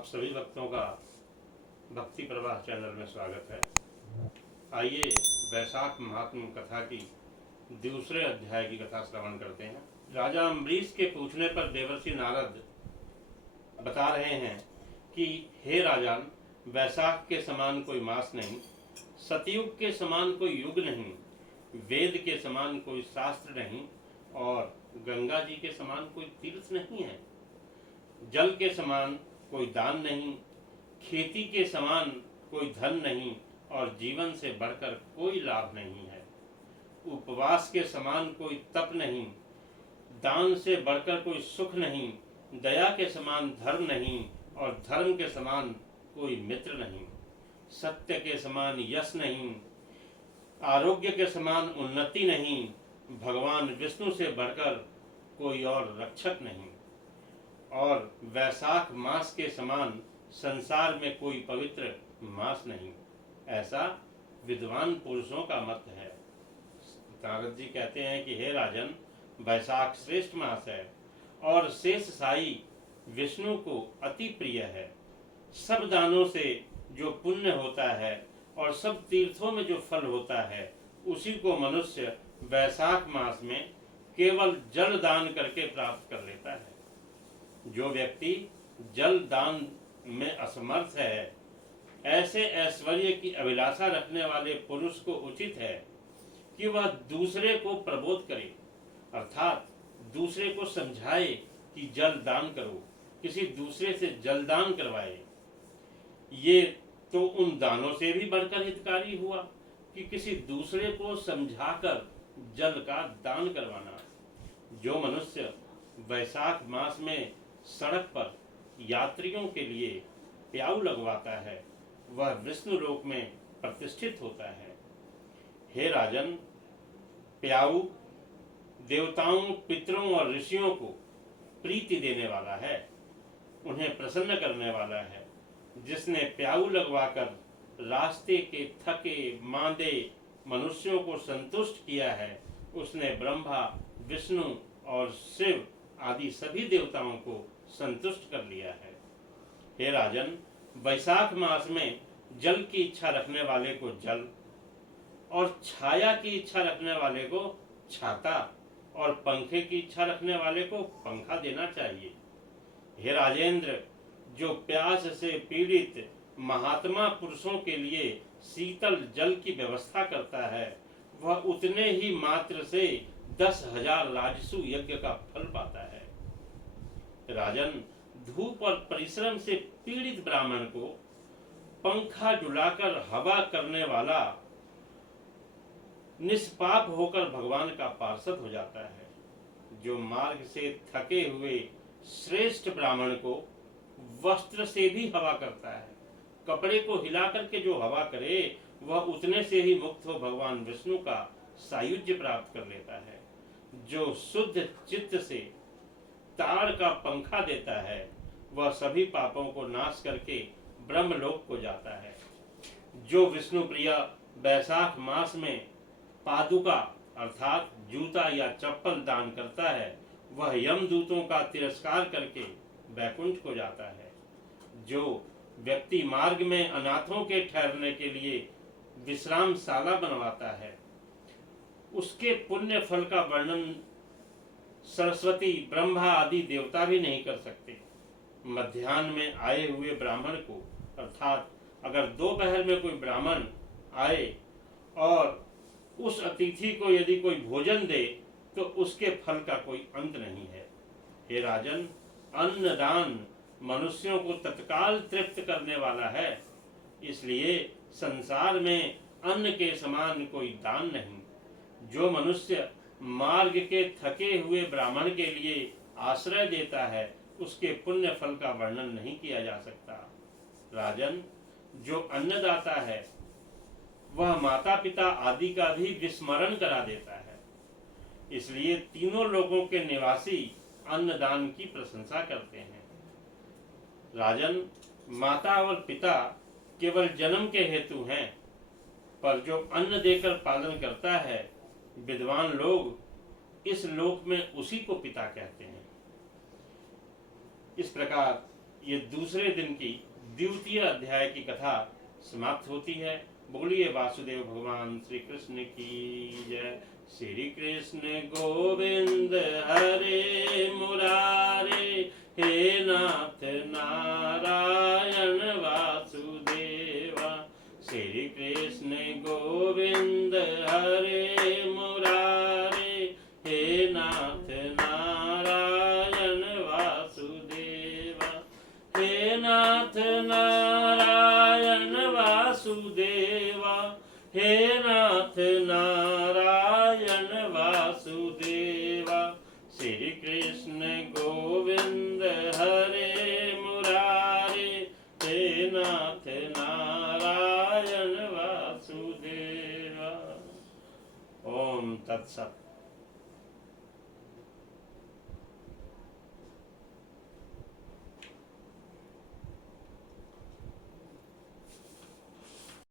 आप सभी भक्तों का भक्ति प्रवाह चैनल में स्वागत है। आइए वैशाख महात्म कथा की दूसरे अध्याय की कथा श्रवण करते हैं। राजा अम्बरीश के पूछने पर देवर्षि नारद बता रहे हैं कि हे राजन, वैशाख के समान कोई मास नहीं, सतयुग के समान कोई युग नहीं, वेद के समान कोई शास्त्र नहीं और गंगा जी के समान कोई तीर्थ नहीं है। जल के समान कोई दान नहीं, खेती के समान कोई धन नहीं और जीवन से बढ़कर कोई लाभ नहीं है। उपवास के समान कोई तप नहीं, दान से बढ़कर कोई सुख नहीं, दया के समान धर्म नहीं और धर्म के समान कोई मित्र नहीं। सत्य के समान यश नहीं, आरोग्य के समान उन्नति नहीं, भगवान विष्णु से बढ़कर कोई और रक्षक नहीं और वैशाख मास के समान संसार में कोई पवित्र मास नहीं। ऐसा विद्वान पुरुषों का मत है। नारद जी कहते हैं कि हे राजन, वैशाख श्रेष्ठ मास है और शेष साई विष्णु को अति प्रिय है। सब दानों से जो पुण्य होता है और सब तीर्थों में जो फल होता है, उसी को मनुष्य वैशाख मास में केवल जल दान करके प्राप्त कर लेता है। जो व्यक्ति जल दान में असमर्थ है, ऐसे ऐश्वर्य की अभिलाषा रखने वाले पुरुष को उचित है कि वह दूसरे को प्रबोध करे, अर्थात दूसरे को समझाए कि जल दान करो, किसी दूसरे से जल दान करवाए। ये तो उन दानों से भी बढ़कर हितकारी हुआ कि किसी दूसरे को समझाकर जल का दान करवाना। जो मनुष्य वैशाख मास में सड़क पर यात्रियों के लिए प्याऊ लगवाता है, वह विष्णु लोक में प्रतिष्ठित होता है। हे राजन, प्याऊ देवताओं, पितरों और ऋषियों को प्रीति देने वाला है, उन्हें प्रसन्न करने वाला है। जिसने प्याऊ लगवाकर रास्ते के थके मांदे मनुष्यों को संतुष्ट किया है, उसने ब्रह्मा, विष्णु और शिव आदि सभी देवताओं को संतुष्ट कर लिया है। हे राजन, वैशाख मास में जल की इच्छा रखने वाले को जल और छाया की इच्छा रखने वाले को छाता और पंखे की इच्छा रखने वाले को पंखा देना चाहिए। हे राजेंद्र, जो प्यास से पीड़ित महात्मा पुरुषों के लिए शीतल जल की व्यवस्था करता है, वह उतने ही मात्र से 10,000 राजसु यज्ञ का फल पाता है। राजन, धूप और परिश्रम से पीड़ित ब्राह्मण को पंखा डुलाकर हवा करने वाला निष्पाप होकर भगवान का पार्षद हो जाता है। जो मार्ग से थके हुए श्रेष्ठ ब्राह्मण को वस्त्र से भी हवा करता है, कपड़े को हिला करके जो हवा करे, वह उतने से ही मुक्त हो भगवान विष्णु का सायुज्य प्राप्त कर लेता है। जो शुद्ध चित्त से ताड़ का पंखा देता है, वह सभी पापों को नाश करके ब्रह्मलोक को जाता है। जो विष्णु प्रिया वैशाख मास में पादुका अर्थात जूता या चप्पल दान करता है, वह यमदूतों का तिरस्कार करके वैकुंठ को जाता है। जो व्यक्ति मार्ग में अनाथों के ठहरने के लिए विश्रामशाला बनवाता है, उसके पुण्य फल का वर्णन सरस्वती, ब्रह्मा आदि देवता भी नहीं कर सकते। मध्याह्न में आए हुए ब्राह्मण को, अर्थात अगर दोपहर में कोई ब्राह्मण आए और उस अतिथि को यदि कोई भोजन दे, तो उसके फल का कोई अंत नहीं है। हे राजन, अन्नदान मनुष्यों को तत्काल तृप्त करने वाला है, इसलिए संसार में अन्न के समान कोई दान नहीं। जो मनुष्य मार्ग के थके हुए ब्राह्मण के लिए आश्रय देता है, उसके पुण्य फल का वर्णन नहीं किया जा सकता। राजन, जो अन्नदाता है, वह माता पिता आदि का भी विस्मरण करा देता है। इसलिए तीनों लोगों के निवासी अन्नदान की प्रशंसा करते हैं। राजन, माता और पिता केवल जन्म के हेतु हैं, पर जो अन्न देकर पालन करता है, विद्वान लोग इस लोक में उसी को पिता कहते हैं। इस प्रकार ये दूसरे दिन की द्वितीय अध्याय की कथा समाप्त होती है। बोलिए वासुदेव भगवान श्री कृष्ण की जय। श्री कृष्ण गोविंद हरे मुरारे, हे नाथ नारायण वासुदेवा। श्री कृष्ण गोविंद हरे मुरारे, हे नाथ नारायण वासुदेवा। हे नाथ नारायण वासुदेवा, हे नाथ नारायण वासुदेवा। श्री कृष्ण गोविंद हरे मुरारे, हे नाथ नारायण वासुदेवा। ओम तत्सत।